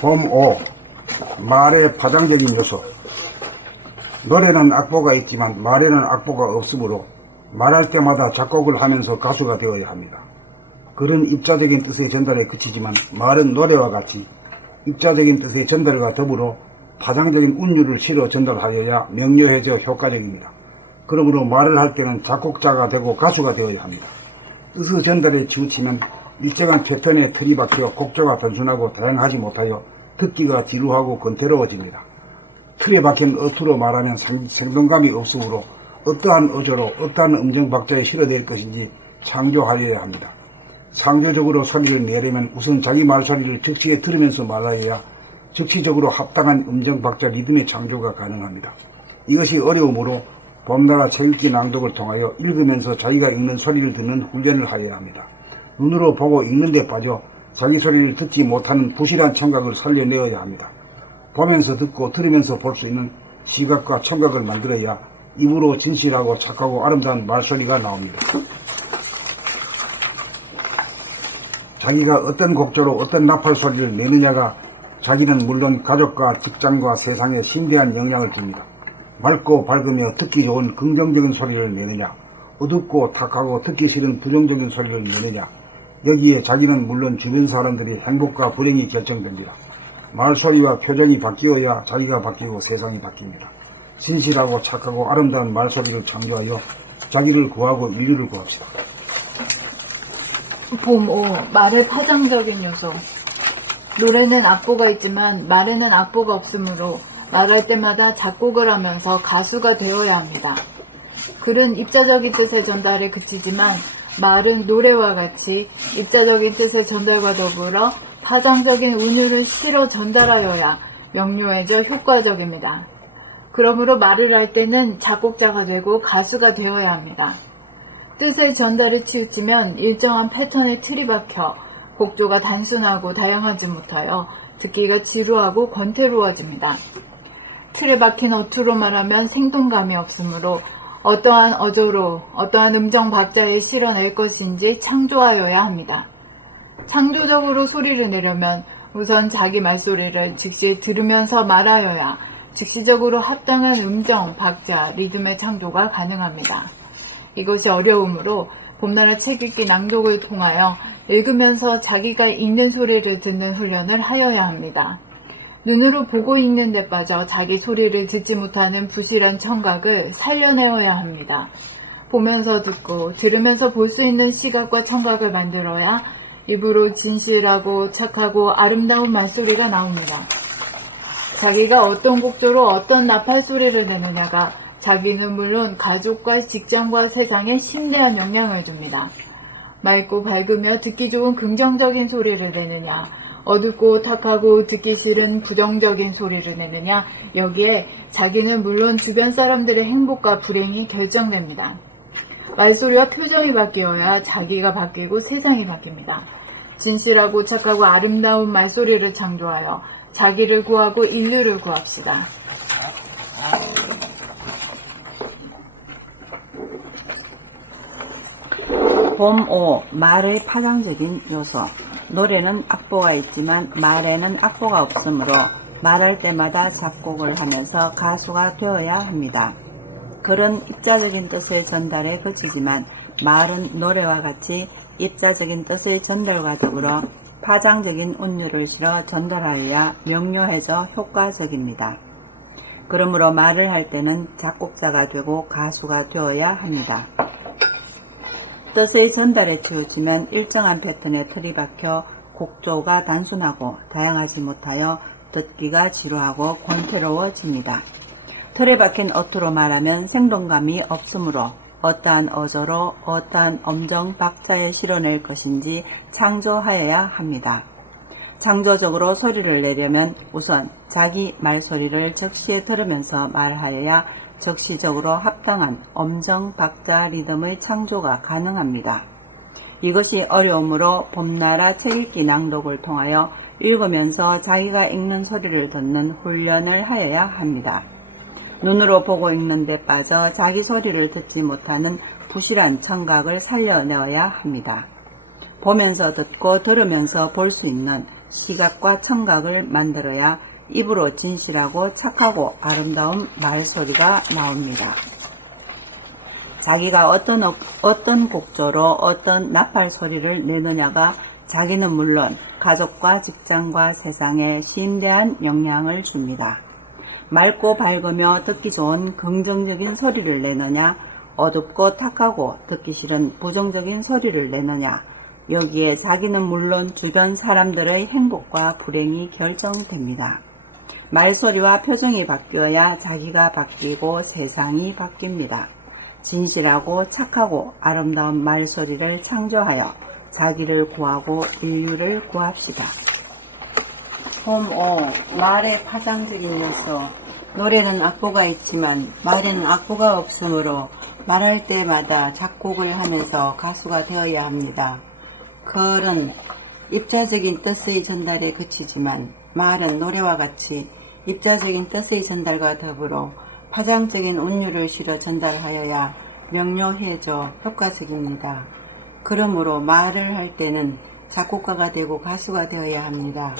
봄 5. 말의 파장적인 요소. 노래는 악보가 있지만 말에는 악보가 없으므로 말할 때마다 작곡을 하면서 가수가 되어야 합니다. 글은 입자적인 뜻의 전달에 그치지만 말은 노래와 같이 입자적인 뜻의 전달과 더불어 파장적인 운율을 실어 전달하여야 명료해져 효과적입니다. 그러므로 말을 할 때는 작곡자가 되고 가수가 되어야 합니다. 뜻의 전달에 치우치면 일정한 패턴에 틀이 박혀 곡조가 단순하고 다양하지 못하여 듣기가 지루하고 권태로워집니다. 틀에 박힌 어투로 말하면 생동감이 없으므로 어떠한 어조로 어떠한 음정 박자에 실어낼 것인지 창조하여야 합니다. 창조적으로 소리를 내려면 우선 자기 말소리를 적시에 들으면서 말하여야 적시적으로 합당한 음정 박자 리듬의 창조가 가능합니다. 이것이 어려우므로 봄나라 책읽기 낭독을 통하여 읽으면서 자기가 읽는 소리를 듣는 훈련을 하여야 합니다. 눈으로 보고 읽는 데 빠져 자기 소리를 듣지 못하는 부실한 청각을 살려내어야 합니다. 보면서 듣고 들으면서 볼 수 있는 시각과 청각을 만들어야 입으로 진실하고 착하고 아름다운 말소리가 나옵니다. 자기가 어떤 곡조로 어떤 나팔 소리를 내느냐가 자기는 물론 가족과 직장과 세상에 심대한 영향을 줍니다. 맑고 밝으며 듣기 좋은 긍정적인 소리를 내느냐, 어둡고 탁하고 듣기 싫은 부정적인 소리를 내느냐, 여기에 자기는 물론 주변 사람들이 행복과 불행이 결정됩니다. 말소리와 표정이 바뀌어야 자기가 바뀌고 세상이 바뀝니다. 진실하고 착하고 아름다운 말소리를 창조하여 자기를 구하고 인류를 구합시다. 봄 5. 말의 파장적인 요소. 노래는 악보가 있지만 말에는 악보가 없으므로 말할 때마다 작곡을 하면서 가수가 되어야 합니다. 글은 입자적인 뜻의 전달에 그치지만 말은 노래와 같이 입자적인 뜻의 전달과 더불어 파장적인 운율을 실어 전달하여야 명료해져 효과적입니다. 그러므로 말을 할 때는 작곡자가 되고 가수가 되어야 합니다. 뜻의 전달에 치우치면 일정한 패턴의 틀이 박혀 곡조가 단순하고 다양하지 못하여 듣기가 지루하고 권태로워집니다. 틀에 박힌 어투로 말하면 생동감이 없으므로 어떠한 어조로 어떠한 음정 박자에 실어낼 것인지 창조하여야 합니다. 창조적으로 소리를 내려면 우선 자기 말소리를 즉시 들으면서 말하여야 즉시적으로 합당한 음정, 박자, 리듬의 창조가 가능합니다. 이것이 어려우므로 봄나라 책읽기 낭독을 통하여 읽으면서 자기가 읽는 소리를 듣는 훈련을 하여야 합니다. 눈으로 보고 읽는 데 빠져 자기 소리를 듣지 못하는 부실한 청각을 살려내어야 합니다. 보면서 듣고 들으면서 볼 수 있는 시각과 청각을 만들어야 입으로 진실하고 착하고 아름다운 말소리가 나옵니다. 자기가 어떤 곡조로 어떤 나팔 소리를 내느냐가 자기는 물론 가족과 직장과 세상에 심대한 영향을 줍니다. 맑고 밝으며 듣기 좋은 긍정적인 소리를 내느냐, 어둡고 탁하고 듣기 싫은 부정적인 소리를 내느냐, 여기에 자기는 물론 주변 사람들의 행복과 불행이 결정됩니다. 말소리와 표정이 바뀌어야 자기가 바뀌고 세상이 바뀝니다. 진실하고 착하고 아름다운 말소리를 창조하여 자기를 구하고 인류를 구합시다. 봄 5. 말의 파장적인 요소. 노래는 악보가 있지만 말에는 악보가 없으므로 말할 때마다 작곡을 하면서 가수가 되어야 합니다. 글은 입자적인 뜻의 전달에 그치지만 말은 노래와 같이 입자적인 뜻의 전달과 더불어 파장적인 운율을 실어 전달하여야 명료해져 효과적입니다. 그러므로 말을 할 때는 작곡자가 되고 가수가 되어야 합니다. 뜻의 전달에 치우치면 일정한 패턴에 틀이 박혀 곡조가 단순하고 다양하지 못하여 듣기가 지루하고 권태로워집니다. 틀에 박힌 어투로 말하면 생동감이 없으므로 어떠한 어조로 어떠한 음정 박자에 실어낼 것인지 창조하여야 합니다. 창조적으로 소리를 내려면 우선 자기 말소리를 적시에 들으면서 말하여야 적시적으로 합당한 음정, 박자, 리듬의 창조가 가능합니다. 이것이 어려우므로 봄나라 책읽기 낭독을 통하여 읽으면서 자기가 읽는 소리를 듣는 훈련을 하여야 합니다. 눈으로 보고 읽는 데 빠져 자기 소리를 듣지 못하는 부실한 청각을 살려내어야 합니다. 보면서 듣고 들으면서 볼 수 있는 시각과 청각을 만들어야 입으로 진실하고 착하고 아름다운 말소리가 나옵니다. 자기가 어떤 곡조로 어떤 나팔 소리를 내느냐가 자기는 물론 가족과 직장과 세상에 심대한 영향을 줍니다. 맑고 밝으며 듣기 좋은 긍정적인 소리를 내느냐, 어둡고 탁하고 듣기 싫은 부정적인 소리를 내느냐, 여기에 자기는 물론 주변 사람들의 행복과 불행이 결정됩니다. 말소리와 표정이 바뀌어야 자기가 바뀌고 세상이 바뀝니다. 진실하고 착하고 아름다운 말소리를 창조하여 자기를 구하고 인류를 구합시다. 홈 5. 말의 파장적인 요소. 노래는 악보가 있지만 말에는 악보가 없으므로 말할 때마다 작곡을 하면서 가수가 되어야 합니다. 글은 입자적인 뜻의 전달에 그치지만 말은 노래와 같이 입자적인 뜻의 전달과 더불어 파장적인 운율을 실어 전달하여야 명료해져 효과적입니다. 그러므로 말을 할 때는 작곡가가 되고 가수가 되어야 합니다.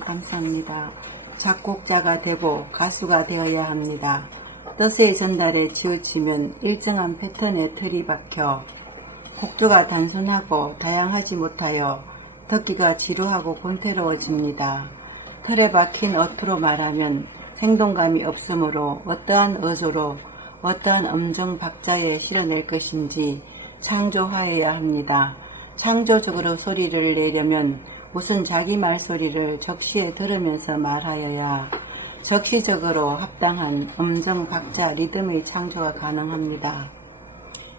감사합니다. 작곡자가 되고 가수가 되어야 합니다. 뜻의 전달에 치우치면 일정한 패턴의 틀이 박혀 곡조가 단순하고 다양하지 못하여 듣기가 지루하고 곤태로워집니다. 틀에 박힌 어투로 말하면 생동감이 없으므로 어떠한 어조로 어떠한 음정 박자에 실어낼 것인지 창조하여야 합니다. 창조적으로 소리를 내려면 우선 자기 말소리를 적시에 들으면서 말하여야 적시적으로 합당한 음정 박자 리듬의 창조가 가능합니다.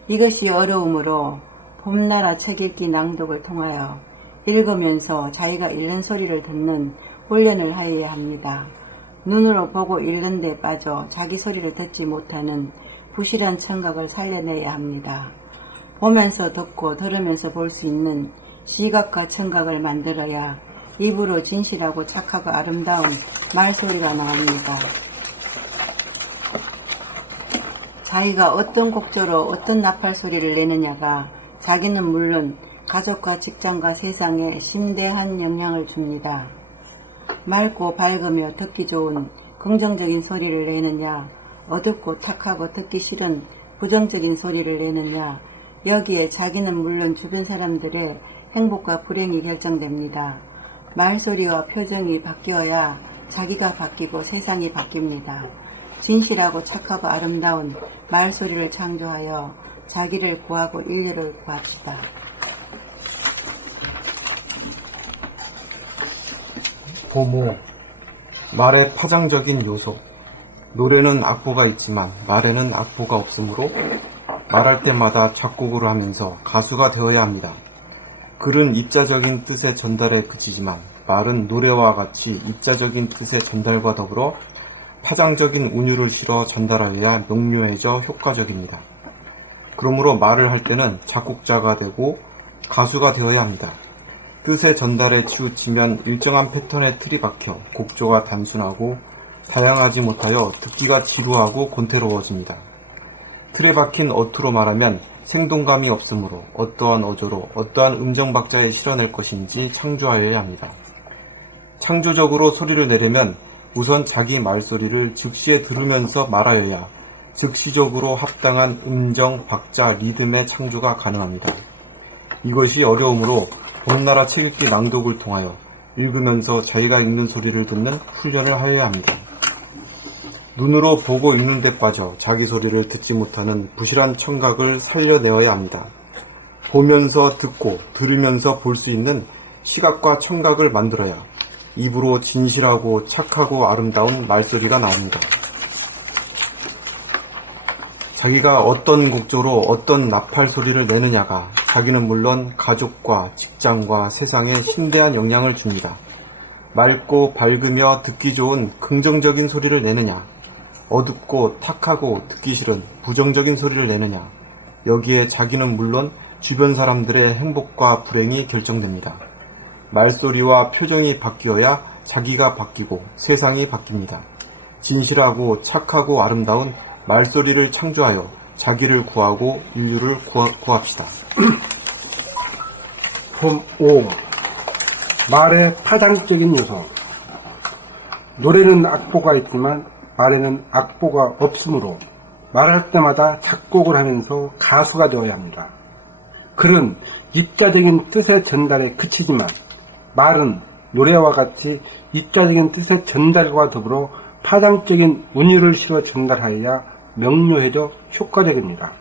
이것이 어려우므로 봄나라 책 읽기 낭독을 통하여 읽으면서 자기가 읽는 소리를 듣는 훈련을 하여야 합니다. 눈으로 보고 읽는 데 빠져 자기 소리를 듣지 못하는 부실한 청각을 살려내야 합니다. 보면서 듣고 들으면서 볼 수 있는 시각과 청각을 만들어야 입으로 진실하고 착하고 아름다운 말소리가 나옵니다. 자기가 어떤 곡조로 어떤 나팔 소리를 내느냐가 자기는 물론 가족과 직장과 세상에 심대한 영향을 줍니다. 맑고 밝으며 듣기 좋은 긍정적인 소리를 내느냐, 어둡고 탁하고 듣기 싫은 부정적인 소리를 내느냐, 여기에 자기는 물론 주변 사람들의 행복과 불행이 결정됩니다. 말소리와 표정이 바뀌어야 자기가 바뀌고 세상이 바뀝니다. 진실하고 착하고 아름다운 말소리를 창조하여 자기를 구하고 인류를 구합시다. 보모. 말의 파장적인 요소. 노래는 악보가 있지만 말에는 악보가 없으므로 말할 때마다 작곡을 하면서 가수가 되어야 합니다. 글은 입자적인 뜻의 전달에 그치지만 말은 노래와 같이 입자적인 뜻의 전달과 더불어 파장적인 운율을 실어 전달하여야 명료해져 효과적입니다. 그러므로 말을 할 때는 작곡자가 되고 가수가 되어야 합니다. 뜻의 전달에 치우치면 일정한 패턴의 틀이 박혀 곡조가 단순하고 다양하지 못하여 듣기가 지루하고 곤태로워집니다. 틀에 박힌 어투로 말하면 생동감이 없으므로 어떠한 어조로 어떠한 음정 박자에 실어낼 것인지 창조하여야 합니다. 창조적으로 소리를 내려면 우선 자기 말소리를 즉시에 들으면서 말하여야 즉시적으로 합당한 음정, 박자, 리듬의 창조가 가능합니다. 이것이 어려우므로 봄나라 책 읽기 낭독을 통하여 읽으면서 자기가 읽는 소리를 듣는 훈련을 하여야 합니다. 눈으로 보고 읽는 데 빠져 자기 소리를 듣지 못하는 부실한 청각을 살려내어야 합니다. 보면서 듣고 들으면서 볼 수 있는 시각과 청각을 만들어야 입으로 진실하고 착하고 아름다운 말소리가 나옵니다. 자기가 어떤 곡조로 어떤 나팔 소리를 내느냐가 자기는 물론 가족과 직장과 세상에 심대한 영향을 줍니다. 맑고 밝으며 듣기 좋은 긍정적인 소리를 내느냐, 어둡고 탁하고 듣기 싫은 부정적인 소리를 내느냐, 여기에 자기는 물론 주변 사람들의 행복과 불행이 결정됩니다. 말소리와 표정이 바뀌어야 자기가 바뀌고 세상이 바뀝니다. 진실하고 착하고 아름다운 말소리를 창조하여 자기를 구하고 인류를 구합시다. 폼 5. 말의 파장적인 요소. 노래는 악보가 있지만 말에는 악보가 없으므로 말할 때마다 작곡을 하면서 가수가 되어야 합니다. 글은 입자적인 뜻의 전달에 그치지만 말은 노래와 같이 입자적인 뜻의 전달과 더불어 파장적인 운율을 실어 전달하여야 명료해져 효과적입니다.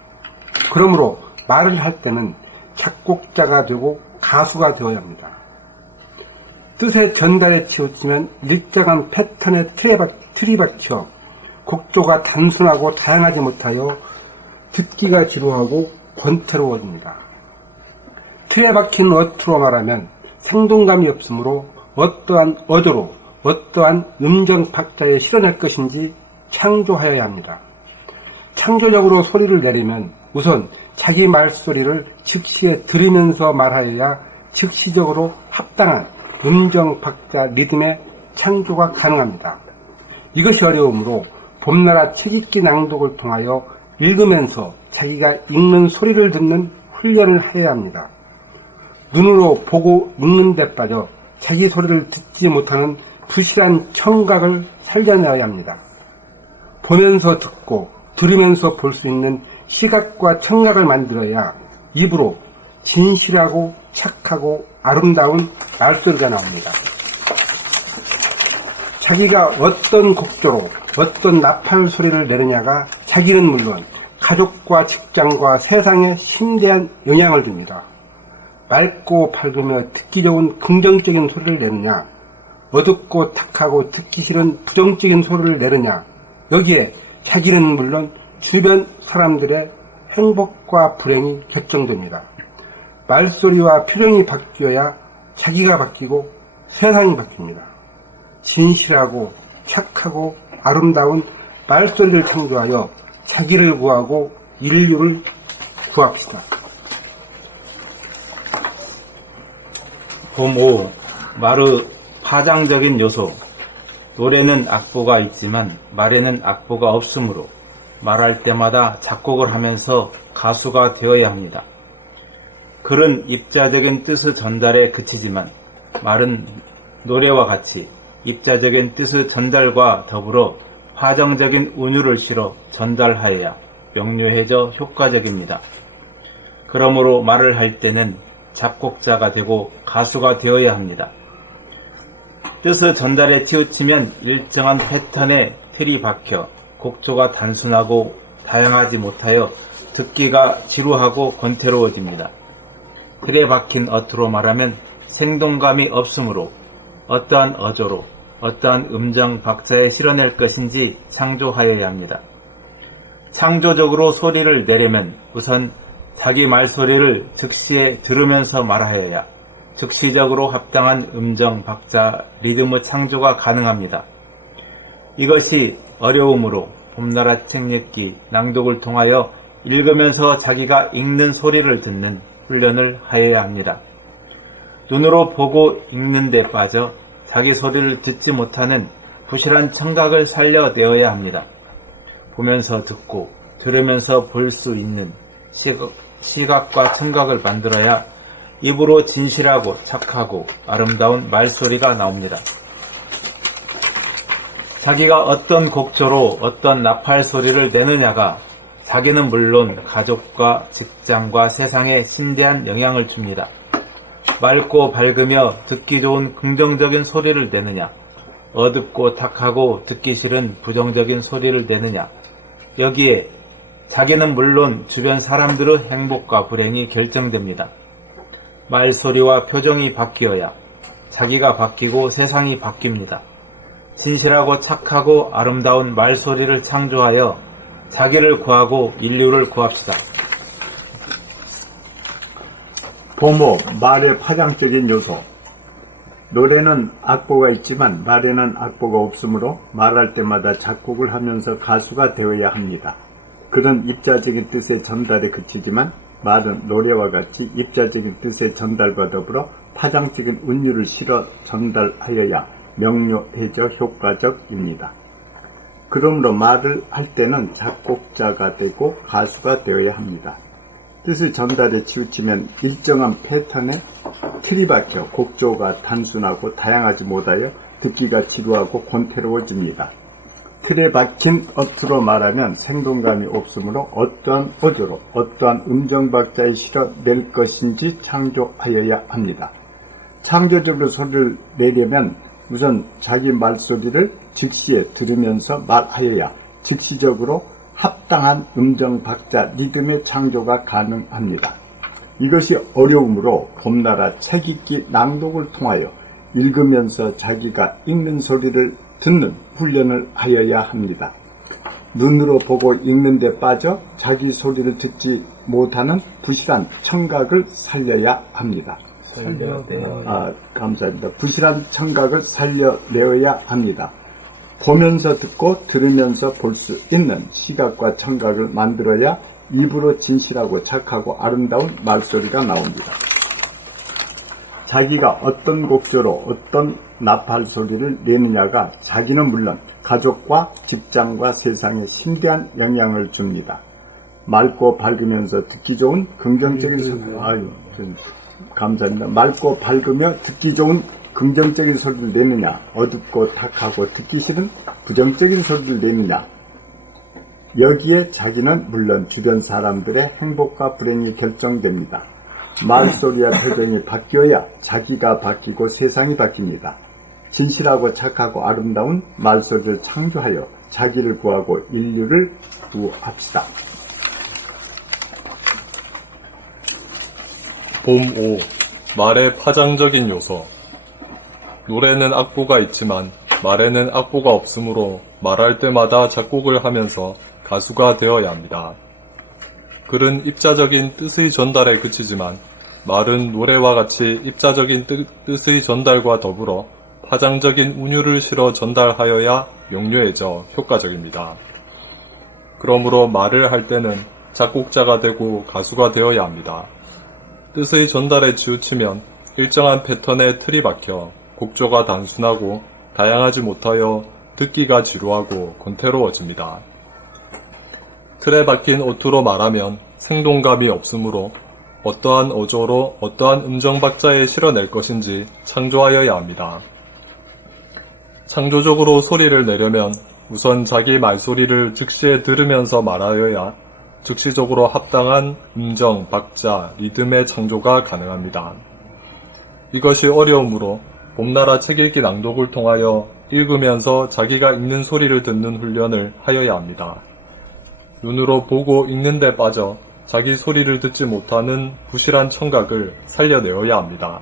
그러므로 말을 할 때는 작곡자가 되고 가수가 되어야 합니다. 뜻의 전달에 치우치면 일정한 패턴의 틀이 박혀 곡조가 단순하고 다양하지 못하여 듣기가 지루하고 권태로워집니다. 틀에 박힌 어투로 말하면 생동감이 없으므로 어떠한 어조로 어떠한 음정 박자에 실어낼 것인지 창조하여야 합니다. 창조적으로 소리를 내려면 우선 자기 말소리를 즉시에 들으면서 말하여야 즉시적으로 합당한 음정 박자 리듬의 창조가 가능합니다. 이것이 어려우므로 봄나라 책읽기 낭독을 통하여 읽으면서 자기가 읽는 소리를 듣는 훈련을 해야 합니다. 눈으로 보고 읽는 데 빠져 자기 소리를 듣지 못하는 부실한 청각을 살려내어야 합니다. 보면서 듣고 들으면서 볼 수 있는 시각과 청각을 만들어야 입으로 진실하고 착하고 아름다운 말소리가 나옵니다. 자기가 어떤 곡조로 어떤 나팔 소리를 내느냐가 자기는 물론 가족과 직장과 세상에 심대한 영향을 줍니다. 맑고 밝으며 듣기 좋은 긍정적인 소리를 내느냐, 어둡고 탁하고 듣기 싫은 부정적인 소리를 내느냐, 여기에 자기는 물론 주변 사람들의 행복과 불행이 결정됩니다. 말소리와 표정이 바뀌어야 자기가 바뀌고 세상이 바뀝니다. 진실하고 착하고 아름다운 말소리를 창조하여 자기를 구하고 인류를 구합시다. 봄 5. 말의 파장적인 요소. 노래는 악보가 있지만 말에는 악보가 없으므로 말할 때마다 작곡을 하면서 가수가 되어야 합니다. 글은 입자적인 뜻의 전달에 그치지만 말은 노래와 같이 입자적인 뜻의 전달과 더불어 파정적인 운율을 실어 전달하여야 명료해져 효과적입니다. 그러므로 말을 할 때는 작곡자가 되고 가수가 되어야 합니다. 뜻의 전달에 치우치면 일정한 패턴에 틀이 박혀 곡조가 단순하고 다양하지 못하여 듣기가 지루하고 권태로워집니다. 틀에 박힌 어투로 말하면 생동감이 없으므로 어떠한 어조로 어떠한 음정 박자에 실어낼 것인지 창조하여야 합니다. 창조적으로 소리를 내려면 우선 자기 말소리를 즉시에 들으면서 말하여야 즉시적으로 합당한 음정, 박자, 리듬의 창조가 가능합니다. 이것이 어려우므로 봄나라 책 읽기, 낭독을 통하여 읽으면서 자기가 읽는 소리를 듣는 훈련을 하여야 합니다. 눈으로 보고 읽는 데 빠져 자기 소리를 듣지 못하는 부실한 청각을 살려내어야 합니다. 보면서 듣고 들으면서 볼 수 있는 시각과 청각을 만들어야 입으로 진실하고 착하고 아름다운 말소리가 나옵니다. 자기가 어떤 곡조로 어떤 나팔 소리를 내느냐가 자기는 물론 가족과 직장과 세상에 심대한 영향을 줍니다. 맑고 밝으며 듣기 좋은 긍정적인 소리를 내느냐, 어둡고 탁하고 듣기 싫은 부정적인 소리를 내느냐, 여기에 자기는 물론 주변 사람들의 행복과 불행이 결정됩니다. 말소리와 표정이 바뀌어야 자기가 바뀌고 세상이 바뀝니다. 진실하고 착하고 아름다운 말소리를 창조하여 자기를 구하고 인류를 구합시다. 봄5. 말의 파장적인 요소. 노래는 악보가 있지만 말에는 악보가 없으므로 말할 때마다 작곡을 하면서 가수가 되어야 합니다. 글은 입자적인 뜻의 전달에 그치지만 말은 노래와 같이 입자적인 뜻의 전달과 더불어 파장적인 운율을 실어 전달하여야 명료해져 효과적입니다. 그러므로 말을 할 때는 작곡자가 되고 가수가 되어야 합니다. 뜻의 전달에 치우치면 일정한 패턴에 틀이 박혀 곡조가 단순하고 다양하지 못하여 듣기가 지루하고 곤태로워집니다. 틀에 박힌 어투로 말하면 생동감이 없으므로 어떠한 어조로 어떠한 음정박자에 실어낼 것인지 창조하여야 합니다. 창조적으로 소리를 내려면 우선 자기 말소리를 즉시에 들으면서 말하여야 즉시적으로 합당한 음정박자 리듬의 창조가 가능합니다. 이것이 어려우므로 봄나라 책 읽기 낭독을 통하여 읽으면서 자기가 읽는 소리를 듣는 훈련을 하여야 합니다. 눈으로 보고 읽는 데 빠져 자기 소리를 듣지 못하는 부실한 청각을 살려야 합니다. 감사합니다. 부실한 청각을 살려내어야 합니다. 보면서 듣고 들으면서 볼 수 있는 시각과 청각을 만들어야 입으로 진실하고 착하고 아름다운 말소리가 나옵니다. 자기가 어떤 곡조로 어떤 나팔 소리를 내느냐가 자기는 물론 가족과 직장과 세상에 심대한 영향을 줍니다. 맑고 밝으면서 듣기 좋은 긍정적인 소리, 감사합니다. 맑고 밝으며 듣기 좋은 긍정적인 소리를 내느냐, 어둡고 탁하고 듣기 싫은 부정적인 소리를 내느냐, 여기에 자기는 물론 주변 사람들의 행복과 불행이 결정됩니다. 말소리와 표정이 바뀌어야 자기가 바뀌고 세상이 바뀝니다. 진실하고 착하고 아름다운 말소리를 창조하여 자기를 구하고 인류를 구합시다. 봄 5. 말의 파장적인 요소. 노래는 악보가 있지만 말에는 악보가 없으므로 말할 때마다 작곡을 하면서 가수가 되어야 합니다. 글은 입자적인 뜻의 전달에 그치지만 말은 노래와 같이 입자적인 뜻의 전달과 더불어 파장적인 운율을 실어 전달하여야 명료해져 효과적입니다. 그러므로 말을 할 때는 작곡자가 되고 가수가 되어야 합니다. 뜻의 전달에 치우치면 일정한 패턴의 틀이 박혀 곡조가 단순하고 다양하지 못하여 듣기가 지루하고 곤태로워집니다. 틀에 박힌 어투로 말하면 생동감이 없으므로 어떠한 어조로 어떠한 음정박자에 실어낼 것인지 창조하여야 합니다. 창조적으로 소리를 내려면 우선 자기 말소리를 즉시에 들으면서 말하여야 즉시적으로 합당한 음정, 박자, 리듬의 창조가 가능합니다. 이것이 어려우므로 봄나라 책 읽기 낭독을 통하여 읽으면서 자기가 읽는 소리를 듣는 훈련을 하여야 합니다. 눈으로 보고 읽는 데 빠져 자기 소리를 듣지 못하는 부실한 청각을 살려내어야 합니다.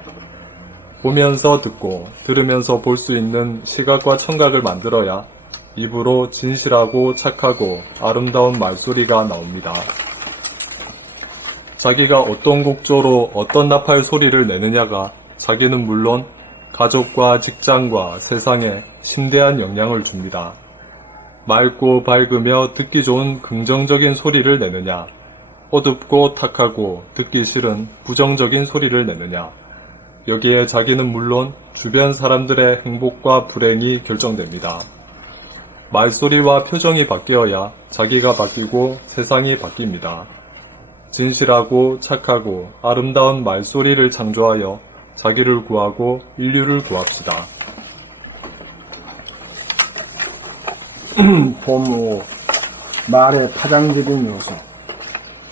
보면서 듣고 들으면서 볼 수 있는 시각과 청각을 만들어야 입으로 진실하고 착하고 아름다운 말소리가 나옵니다. 자기가 어떤 곡조로 어떤 나팔 소리를 내느냐가 자기는 물론 가족과 직장과 세상에 심대한 영향을 줍니다. 맑고 밝으며 듣기 좋은 긍정적인 소리를 내느냐, 어둡고 탁하고 듣기 싫은 부정적인 소리를 내느냐, 여기에 자기는 물론 주변 사람들의 행복과 불행이 결정됩니다. 말소리와 표정이 바뀌어야 자기가 바뀌고 세상이 바뀝니다. 진실하고 착하고 아름다운 말소리를 창조하여 자기를 구하고 인류를 구합시다. 봄 5. 말의 파장적인 요소.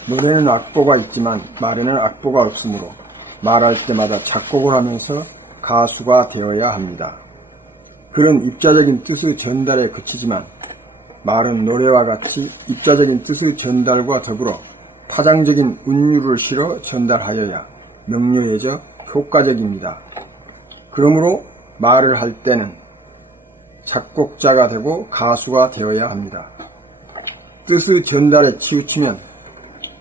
노래는 악보가 있지만 말에는 악보가 없으므로 말할 때마다 작곡을 하면서 가수가 되어야 합니다. 글은 입자적인 뜻의 전달에 그치지만 말은 노래와 같이 입자적인 뜻의 전달과 더불어 파장적인 운율을 실어 전달하여야 명료해져 효과적입니다. 그러므로 말을 할 때는 작곡자가 되고 가수가 되어야 합니다. 뜻의 전달에 치우치면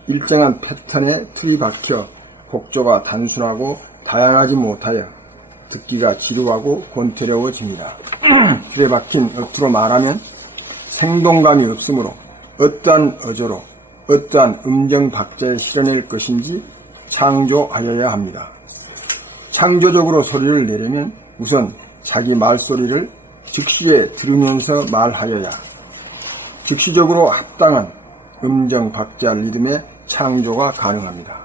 일정한 패턴에 틀이 박혀 곡조가 단순하고 다양하지 못하여 듣기가 지루하고 곤태로워집니다. 틀에 박힌 어투로 말하면 생동감이 없으므로 어떠한 어조로 어떠한 음정 박자에 실어낼 것인지 창조하여야 합니다. 창조적으로 소리를 내려면 우선 자기 말소리를 즉시에 들으면서 말하여야 즉시적으로 합당한 음정 박자 리듬의 창조가 가능합니다.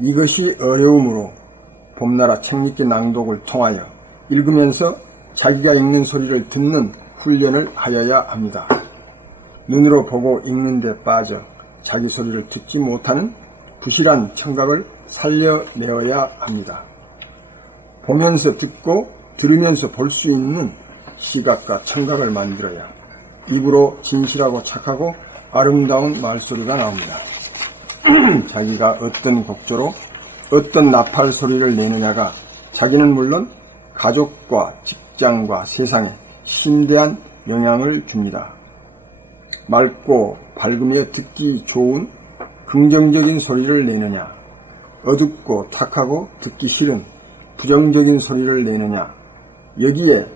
이것이 어려우므로 봄나라 책읽기 낭독을 통하여 읽으면서 자기가 읽는 소리를 듣는 훈련을 하여야 합니다. 눈으로 보고 읽는 데 빠져 자기 소리를 듣지 못하는 부실한 청각을 살려내어야 합니다. 보면서 듣고 들으면서 볼 수 있는 시각과 청각을 만들어야 입으로 진실하고 착하고 아름다운 말소리가 나옵니다. 자기가 어떤 곡조로 어떤 나팔 소리를 내느냐가 자기는 물론 가족과 직장과 세상에 심대한 영향을 줍니다. 맑고 밝으며 듣기 좋은 긍정적인 소리를 내느냐, 어둡고 탁하고 듣기 싫은 부정적인 소리를 내느냐, 여기에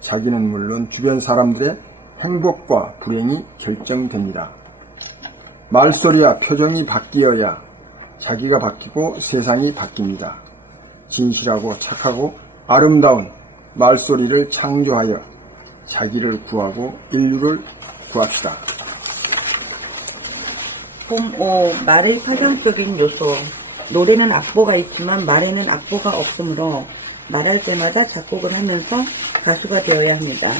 자기는 물론 주변 사람들의 행복과 불행이 결정됩니다. 말소리와 표정이 바뀌어야 자기가 바뀌고 세상이 바뀝니다. 진실하고 착하고 아름다운 말소리를 창조하여 자기를 구하고 인류를 구합시다. 봄5 말의 파장적인 요소. 노래는 악보가 있지만 말에는 악보가 없으므로 말할 때마다 작곡을 하면서 가수가 되어야 합니다.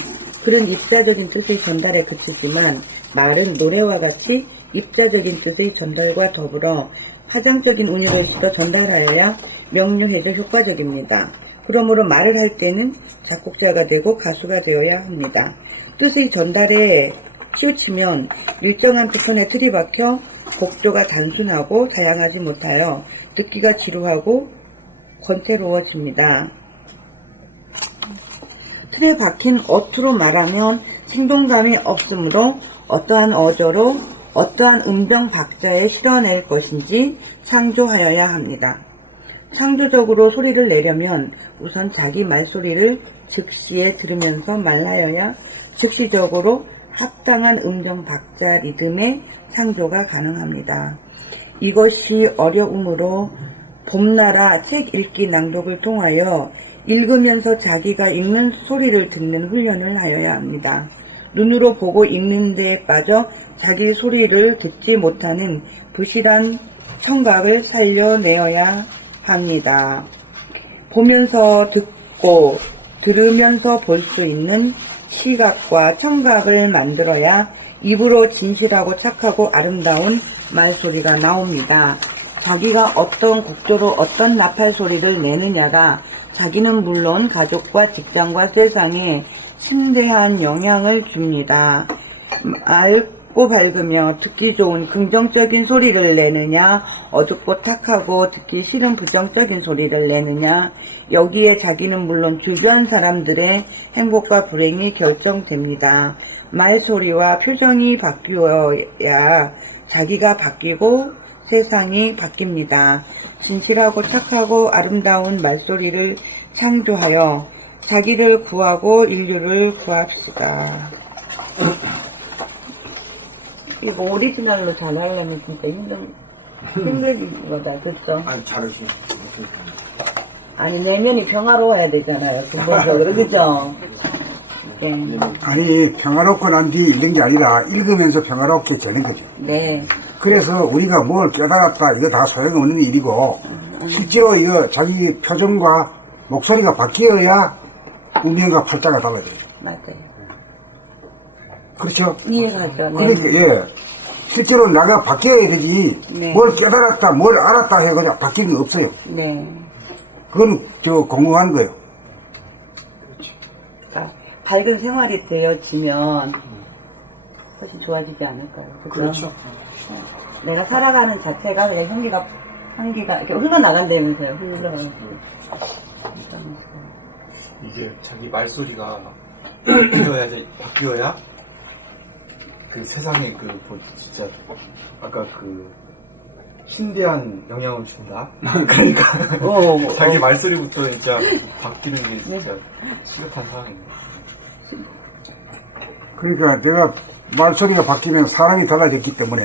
글은 입자적인 뜻의 전달에 그치지만 말은 노래와 같이 입자적인 뜻의 전달과 더불어 파장적인 운율을 싣어 전달하여야 명료해져 효과적입니다. 그러므로 말을 할 때는 작곡자가 되고 가수가 되어야 합니다. 뜻의 전달에 치우치면 일정한 패턴에 틀이 박혀 곡조가 단순하고 다양하지 못하여 듣기가 지루하고 권태로워집니다. 틀에 박힌 어투로 말하면 생동감이 없으므로 어떠한 어조로 어떠한 음정 박자에 실어낼 것인지 창조하여야 합니다. 창조적으로 소리를 내려면 우선 자기 말소리를 즉시에 들으면서 말하여야 즉시적으로 합당한 음정 박자 리듬의 창조가 가능합니다. 이것이 어려우므로 봄나라 책 읽기 낭독을 통하여 읽으면서 자기가 읽는 소리를 듣는 훈련을 하여야 합니다. 눈으로 보고 읽는 데에 빠져 자기 소리를 듣지 못하는 부실한 청각을 살려내어야 합니다. 보면서 듣고 들으면서 볼 수 있는 시각과 청각을 만들어야 입으로 진실하고 착하고 아름다운 말소리가 나옵니다. 자기가 어떤 곡조로 어떤 나팔 소리를 내느냐가 자기는 물론 가족과 직장과 세상에 심대한 영향을 줍니다. 맑고 밝으며 듣기 좋은 긍정적인 소리를 내느냐, 어둡고 탁하고 듣기 싫은 부정적인 소리를 내느냐, 여기에 자기는 물론 주변 사람들의 행복과 불행이 결정됩니다. 말소리와 표정이 바뀌어야 자기가 바뀌고 세상이 바뀝니다. 진실하고 착하고 아름다운 말소리를 창조하여 자기를 구하고 인류를 구합시다. 이거 오리지널로 잘 하려면 진짜 힘든 거다, 그쵸? 아니, 잘하시네. 아니, 내면이 평화로워야 되잖아요, 근본적으로, 그죠? 아니, 평화롭고 난 뒤에 읽는 게 아니라 읽으면서 평화롭게 되는 거죠. 네. 그래서 우리가 뭘 깨달았다, 이거 다 소용없는 일이고, 실제로 이거 자기 표정과 목소리가 바뀌어야 운명과 팔자가 달라져요. 맞아요. 그렇죠? 이해가죠. 네. 그러니까, 예. 실제로 내가 바뀌어야 되지, 네. 뭘 깨달았다, 뭘 알았다 해가지고 바뀌는 게 없어요. 네. 그건 공허한 거예요. 그러니까 밝은 생활이 되어지면 훨씬 좋아지지 않을까요? 그렇죠. 내가 살아가는 자체가 그냥 향기가 이렇게 흘러나간다면서요. 흘러나가면서. 이게 자기 말소리가 바뀌어야 그 세상에 진짜 아까 심대한 영향을 준다. 그러니까 자기 말소리부터 진짜 바뀌는 게 진짜 시급한 상황입니다. 그러니까 내가 말소리가 바뀌면 사람이 달라졌기 때문에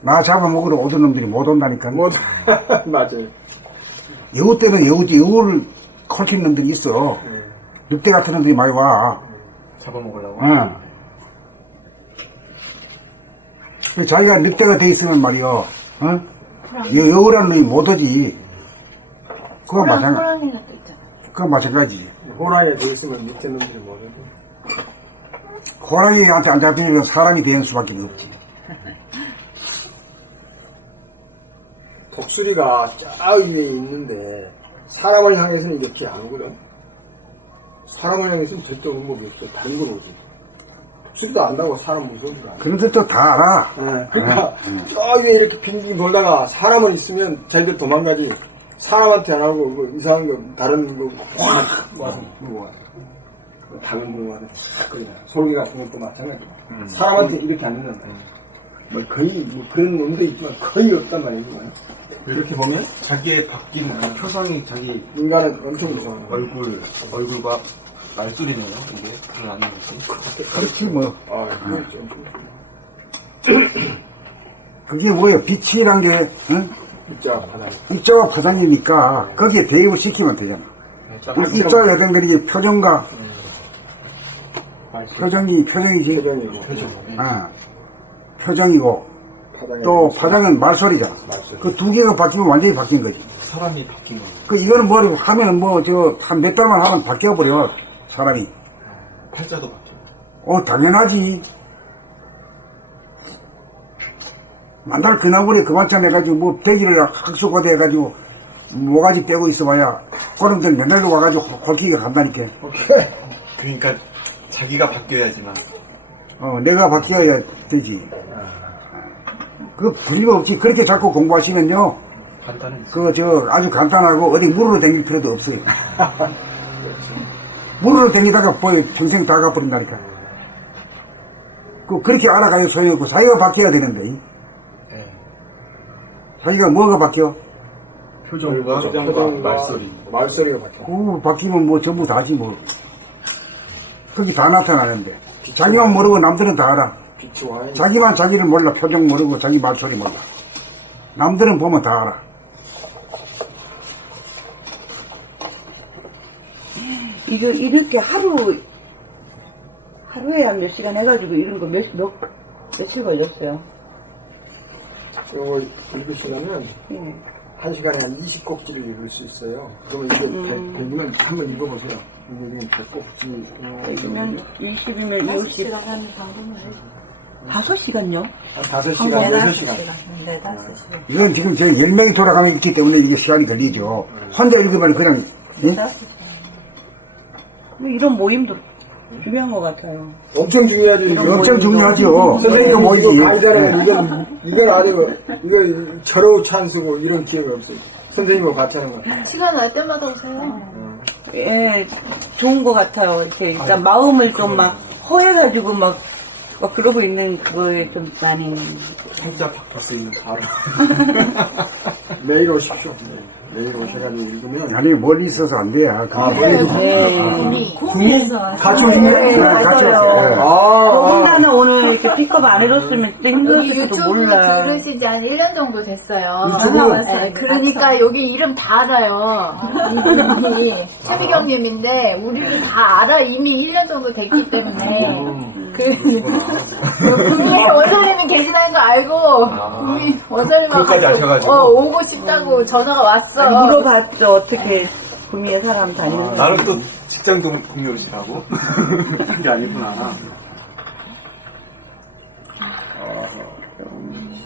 나 잡아먹으러 오던 놈들이 못 온다니까. 맞아요. 여우 때는 여우지, 여우를 컬킨 놈들이 있어. 늑대 같은 놈들이 많이 와. 잡아먹으려고. 자기가 늑대가 돼 있으면 말이요, 억울한 놈이 못하지. 그거 마찬가지. 호랑이가 또 있잖아. 그거 마찬가지. 호랑이에 대해서는 밑에 놈들이 모르고. 호랑이한테 안 잡히면 사람이 되는 수밖에 없지. 독수리가 저 위에 있는데 사람을 향해서는 이렇게 안 오거든. 사람을 향해서는 절대 오는 법이 없어. 다른 걸 오지. 독수리도 안다고 사람 무서운 줄 알아. 그런데 또 다 알아. 그러니까 저 위에 이렇게 빙빙 돌다가 사람은 있으면 자기들 도망가지. 사람한테 안 하고 뭐 이상한 거 다른 거확 와서 물고 와. 다른 거 와서 탁 그냥 소리 같은 것도 마찬가지야. 사람한테 이렇게 안 된다. 뭐 거의 뭐 그런 놈도 있지만 거의 없단 말이에요. 이렇게 보면 자기의 바뀐 그 표정이 자기 인간은 엄청 무서워. 얼굴과 말소리네요. 이게 그걸 아는 거지. 그렇지 뭐. 아, 그건 좀 그게 뭐예요? 빛이란 게 응? 진짜 바다에. 입자와 파장이니까 거기에 대입을 시키면 되잖아. 입자와 여성들이 표정과 표정이지. 표정이고 표정이고 파장에 또 파장은 말소리잖아. 그 두 개가 바뀌면 완전히 바뀐 거지. 사람이 바뀐 거예요. 그 이거는 뭐 하면은 뭐 저 한 몇 달만 하면 바뀌어버려 사람이. 팔자도 바뀌고. 당연하지. 만날 그나물에 그만참 해가지고 뭐 대기를 학수고대 해가지고 모가지 떼고 있어봐야 그놈들 맨날도 와가지고 홀키게 간다니까. 그러니까 자기가 바뀌어야지만. 내가 바뀌어야 되지. 그 불의가 없지. 그렇게 자꾸 공부하시면요. 간단해. 아주 간단하고 어디 물으러 다닐 필요도 없어요. 물으러 다니다가 평생 다 가버린다니까. 그렇게 알아가야 소용없고 자기가 바뀌어야 되는데. 자기가 뭐가 바뀌어? 표정과 말소리가 바뀌어. 바뀌면 뭐 전부 다지 뭐. 거기 다 나타나는데. 자기만 모르고 남들은 다 알아. 빛이 와인. 자기만 자기를 몰라. 표정 모르고 자기 말소리 몰라. 남들은 보면 다 알아. 이거 이렇게 하루에 한 몇 시간 해가지고 이런 거 며칠 걸렸어요. 이거 읽으시려면 예. 한 시간에 한 20꼭지를 읽을 수 있어요. 그러면 이게 100면 한번 읽어보세요. 이게 지금 100꼭지. 여기는 20이면 60. 5시간요? 한 5시간, 6시간. 이건 지금 저희 10명이 돌아가면 있기 때문에 이게 시간이 걸리죠. 혼자 읽으면 그냥, 예? 뭐 이런 모임도 중요한 것 같아요. 엄청 중요하죠. 이거. 엄청 중요하죠. 선생님, 이거 뭐지? 이거 가이드라면 이건 아주, 이거 철호 찬스고 이런 기회가 없어요. 선생님하고 같이 하는 거야. 시간 날 때마다 오세요. 예, 좋은 것 같아요. 이렇게 일단 마음을 좀 막 허해가지고 막 그러고 있는 그거에 좀 많이. 진짜 바뀔 수 있는 바로. 매일 오십시오. 매일 오셔가지고 읽으면. 아니, 멀리 있어서 안 돼. 같이 오시면 같이 왔어요. 더군다나 오늘 이렇게 픽업 안 해줬으면 진짜 여기 힘들었을지도 유튜브 몰라. 들으시지 한 1년 정도 됐어요. 유튜브? 네, 그러니까 여기 이름 다 알아요. 이름이 최비경님인데 우리를 다 알아. 이미 1년 정도 됐기 때문에. 구미에 원사님이 계시다는 거 알고 구미 원사님하고 그것까지 아셔가지고. 오고 싶다고 전화가 왔어. 아니, 물어봤죠. 어떻게 구미에 사람 다니는지. 나는 또 직장 동료시라고? 그게 아니구나.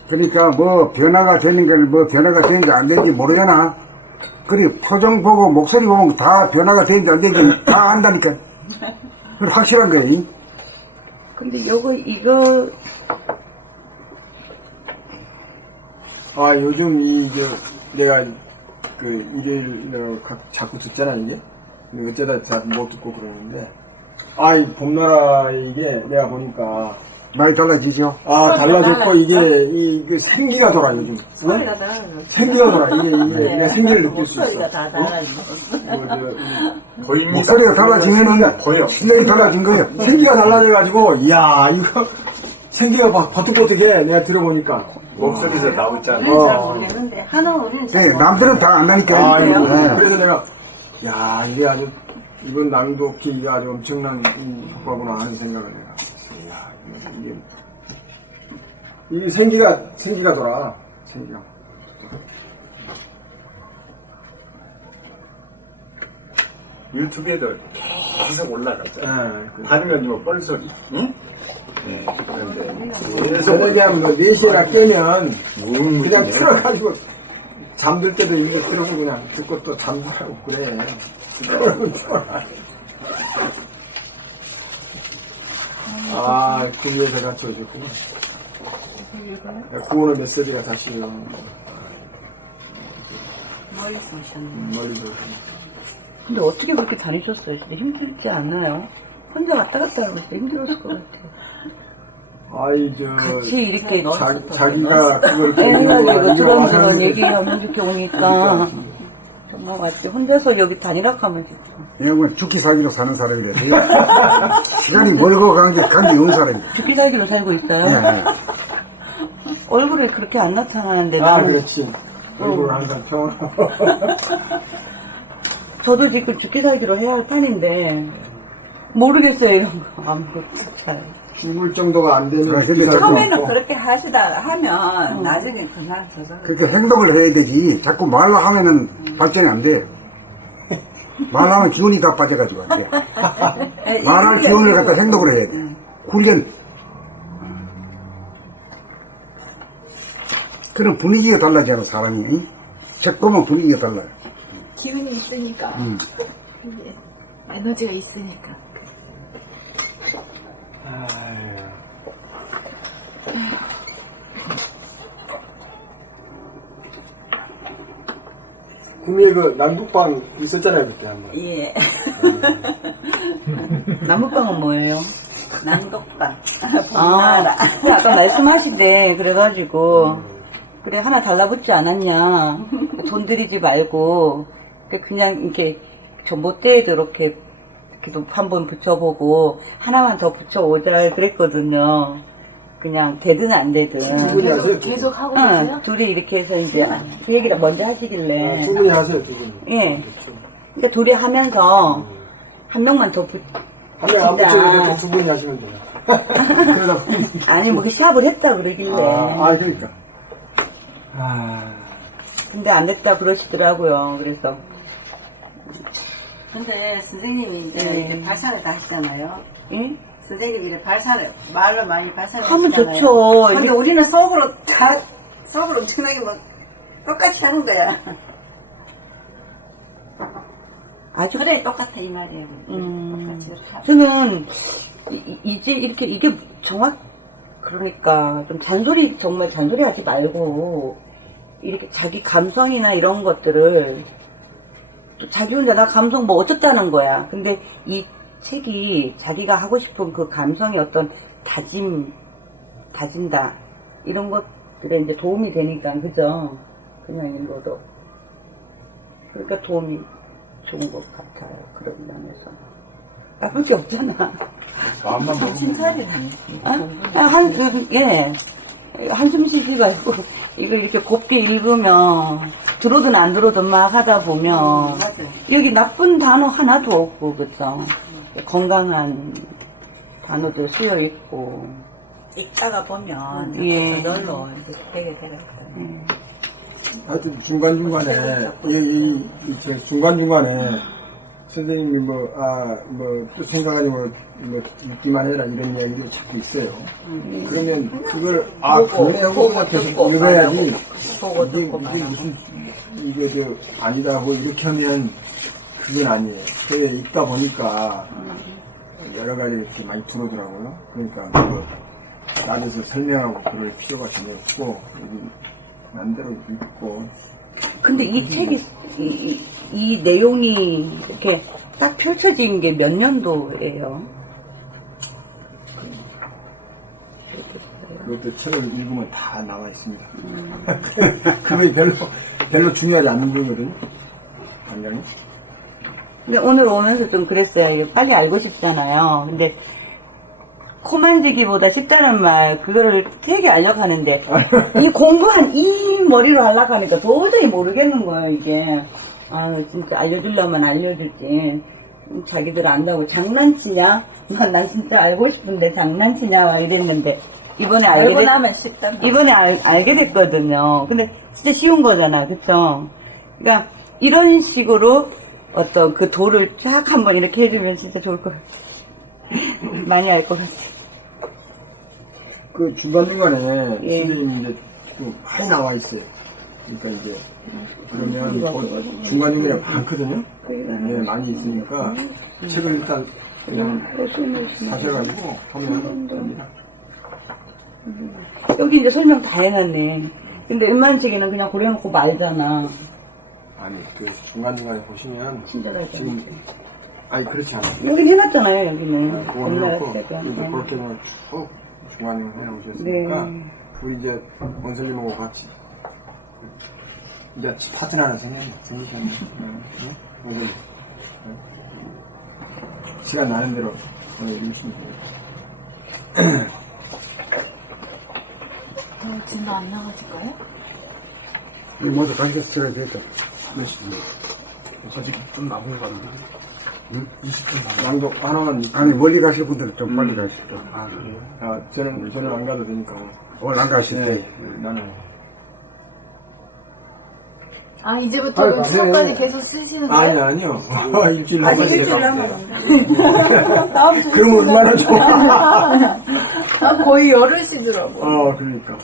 그러니까 뭐 변화가 되는 걸 뭐 변화가 되는지 안 되는지 모르잖아. 그리고 표정 보고 목소리 보면 다 변화가 되는지 안 되는지 다 안다니까. 그건 확실한 거예요. 근데 이거 요즘 내가 그 일요일날 자꾸 듣잖아, 이게. 어쩌다 못 듣고 그러는데. 이 봄나라 이게 내가 보니까. 많이 달라지죠. 달라졌고, 이게, 그 생기가 돌아, 요즘. 소리가 다 생기가 돌아. 이게 내가 생기를 느낄 수 있어. 소리가 다 달라지고. 목소리가 달라지면은 신뢰이 달라진 거예요. 생기가 달라져가지고, 이야, 이거, 생기가 막 버뜩버뜩해. 내가 들어보니까. 목소리에서 나오잖아. 잘 모르겠는데 하나는 네, 남들은 다 안다니까. 네. 그래서 내가, 이게 아주, 이번 낭독기가 아주 엄청난 효과구나 하는 생각을 내가 했어요. 이게 생기가 돌아. 생기가. 유튜브에도 계속 올라가죠. 다른 건 뭐 뻘소리. 응? 저녁에 뭐 4시에나 깨면 그냥 틀어가지고 잠들 때도 이제 들어서 그냥 듣고 또 잠들라고 그래. 그러면 좋아. 아, 구미에서 같이 오셨구나. 구호는 메시지가 다시 멀리서 오셨네. 멀리서 오셨네. 근데 어떻게 그렇게 다니셨어요? 진짜 힘들지 않나요? 혼자 왔다 갔다 하고 있어 힘들었을 것 같아요. 아이, 같이 이렇게 자기가 그걸 이거 저런 얘기하면 이렇게 오니까 정말 맞지. 혼자서 여기 다니라고 하면 진짜. 왜냐면 죽기 살기로 사는 사람이래요. 시간이 멀고 관계 없는 사람이에요. 죽기 살기로 살고 있어요. 네. 얼굴에 그렇게 안 나타나는데 아, 나는 그렇지. 얼굴은 항상 평온하고. 저도 지금 죽기 살기로 해야 할 판인데 모르겠어요 이런 거 아무것도 잘. 죽을 정도가 안 되면 아, 근데 처음에는 그렇게 하면 나중에 그냥 저저 그렇게 행동을 해야 되지. 자꾸 말로 하면은 발전이 안 돼. 말하면 기운이 다 빠져가지고 안 돼. 말할 기운을 갖다 행동을 해야 돼. 훈련. 그런 분위기가 달라지잖아, 사람이. 책 보면 분위기가 달라요. 기운이 있으니까. 이게 에너지가 있으니까. 구미에 그 남북방 있었잖아요, 그때 한 번. 예. 나무빵은 뭐예요? 난독빵. 아까 말씀하시대 그래가지고 그래 하나 달라붙지 않았냐. 돈 들이지 말고 그냥 이렇게 전봇대에도 이렇게 한번 붙여보고 하나만 더 붙여오자 그랬거든요. 그냥 되든 안 되든. 두 분이 하세요? 계속 하고 계세요? 둘이 이렇게 해서 이제 그 얘기를 먼저 하시길래. 두 분이 하세요, 두 분이. 예. 그러니까 둘이 하면서 한 명만 더 한 명 안 붙여도 두 분이 하시면 돼요. 그러다 보니. 아니 뭐 그 시합을 했다 그러길래. 그러니까. 근데 안 됐다 그러시더라고요. 그래서. 근데 선생님이 이제 이렇게 발산을 다 하시잖아요. 응? 선생님이 이렇게 발산을, 말로 많이 발산을 하면 하시잖아요. 좋죠. 근데 우리는 속으로 엄청나게 뭐, 똑같이 하는 거야. 아주. 그래, 똑같아, 이 말이에요. 똑같이 저는, 이제 이렇게, 이게 그러니까, 좀 정말 잔소리 하지 말고, 이렇게 자기 감성이나 이런 것들을, 또 자기 혼자 나 감성 뭐 어쩌다는 거야. 근데 이 책이 자기가 하고 싶은 그 감성의 어떤 다진다. 이런 것들에 이제 도움이 되니까, 그죠? 그냥 읽어도. 그러니까 도움이 좋은 것 같아요. 그런 면에서. 나쁠 게 없잖아. 마음만 먹으면. 칭찬이 한숨 쉬지 말고, 이거 이렇게 곱게 읽으면, 들어든 안 들어든 막 하다 보면, 여기 나쁜 단어 하나도 없고, 그죠? 건강한 단어들 쓰여 있고. 읽다가 보면, 예. 저절로 이제 되게 되거든요. 하여튼 중간중간에, 중간중간에, 선생님이 또 생각하지 읽기만 해라 이런 이야기도 자꾸 있어요. 그러면 그걸, 그래 하고 계속 읽어야지. 이게 무슨, 이게 아니다 하고 이렇게 하면 그건 아니에요. 그게 읽다 보니까 여러 가지 이렇게 많이 들어오더라고요. 그러니까 나대서 설명하고 그럴 필요가 전혀 없고, 남대로 읽고. 근데 이 책이, 이 내용이 이렇게 딱 펼쳐진 게 몇 년도예요? 그것도 책을 읽으면 다 나와 있습니다. 그게 별로 중요하지 않는 거거든요. 당연히. 근데 오늘 오면서 좀 그랬어요. 이게 빨리 알고 싶잖아요. 근데 코만지기보다 쉽다는 말, 그거를 되게 알려고 하는데, 이 공부한 이 머리로 하려고 하니까 도저히 모르겠는 거예요, 이게. 진짜 알려주려면 알려주지. 자기들 안다고 장난치냐? 난 진짜 알고 싶은데 장난치냐? 막 이랬는데, 이번에 알게 됐거든요. 근데 진짜 쉬운 거잖아. 그쵸? 그러니까 이런 식으로 어떤 그 도를 쫙 한번 이렇게 해주면 진짜 좋을 것 같아. 많이 알 것 같아. 그 중간중간에 예. 선생님이 이제 좀 많이 나와 있어요. 그러니까 이제 그러면 중간중간에 많거든요. 네, 많이 있으니까 책을 일단 그냥 사셔가지고 보면 됩니다. 여기 이제 설명 다 해놨네. 근데 웬만치기는 그냥 고려놓고 말잖아. 아니 그 중간중간에 보시면 친절하죠. 지금 아니 그렇지 않아요. 여긴 해놨잖아요, 여기는. 그거 옛날 해놓고 때가. 이제 그렇게 쭉 중간에 해놓으셨으니까 우리 이제 원설님하고 같이 이제 파트너 하나 생기셨네. 원설님. 시간 나는 대로 읽으시면 돼요. 진도 안 나가질까요? 이 모두 가시쓰야 되겠다. 몇 시? 아직 좀 남은 거 같은데. 응? 20분 남은 거 하나만. 아니, 멀리 가실 분들은 좀 빨리 가시죠. 아, 그래요? 아, 저는 안 가도 되니까. 오늘 안 가실 때. 네, 나는. 아, 이제부터 아유, 추석까지 네. 계속 쓰시는 거예요? 아니요. 일주일 아직 남았어요. 일주일 남았는데. 다음 주. 그럼 얼마나 좋아. 아, 거의 열흘 쉬더라고. 그러니까.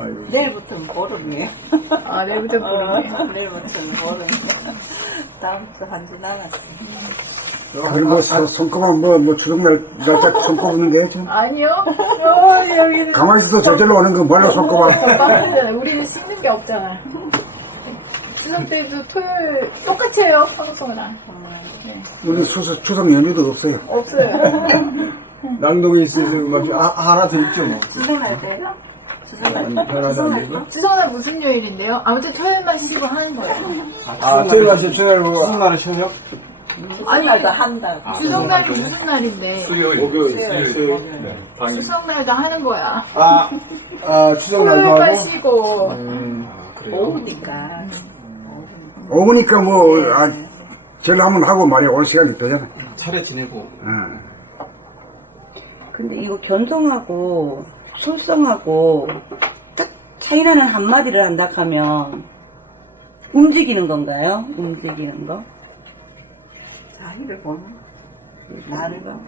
아이고. 내일부터는 보름이에요. 아, 내일부터 보름이에요. 내일부터는 보름이에요. 다음 주 한 주 남았어. 그리고 손꼽아 뭐 추석날 날짜 손꼽는 게 좀. 아니요. 여기는 가만히 있어도 저절로 오는 거 뭘로 손꼽아. 빵이잖아요. 우리는 씻는 게 없잖아. 추석 때도 토요일 똑같이 해요, 평소랑. 네. 우리 추석 연휴도 없어요. 없어요. 낭독에 있어서 하나 더 있죠, 뭐. 추석날 때요? 추석날 하나도 안 되고. 추석날 무슨 요일인데요? 아무튼 토요일만 쉬고 하는 거예요. 토요일 마시 토요일 뭐. 무슨 날에 쉬어요? 추석날도 한다고. 추석날이 무슨 날인데? 목요일. 추석날도 하는 거야. 추석 날도 토요일만 하고. 쉬고. 오후니까. 오니까 뭐, 제일 한번 하고 말이 올 시간이 있잖아. 차례 지내고 근데 이거 견성하고 솔성하고 딱 차이나는 한마디를 한다 하면 움직이는 건가요? 움직이는 거? 자기를 보는? 나를 봐.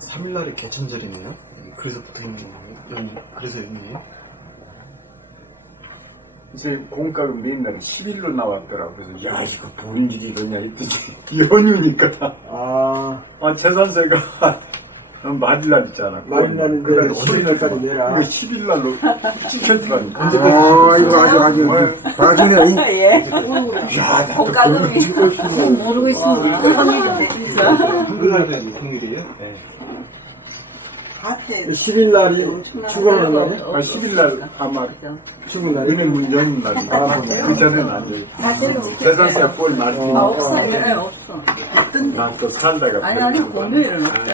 3일날이 개천절이네요. 그래서 그래서 연이에요. 이제 공가로 맨날 10일로 나왔더라고. 그래서 야 이거 뭔 일이 그러냐 했더니 연휴니까. 재산세가 말일날 있잖아. 말일날인데 10일날까지 내라. 10일날로 찍혔더라니까. 이거 아주 나중에 예. 공가금이 모르고 있으면 확률인데 진짜. 한글날이 평일이에요? 네. 10일날이 출근하는 날이? 10일날 아마 출근 날이? 은행 문 여는 날이다. 그 전에는 안 돼. 재산세 꼴 말이니까. 없어. 없어. 나또 살다가. 아니, 공휴일은 없어요.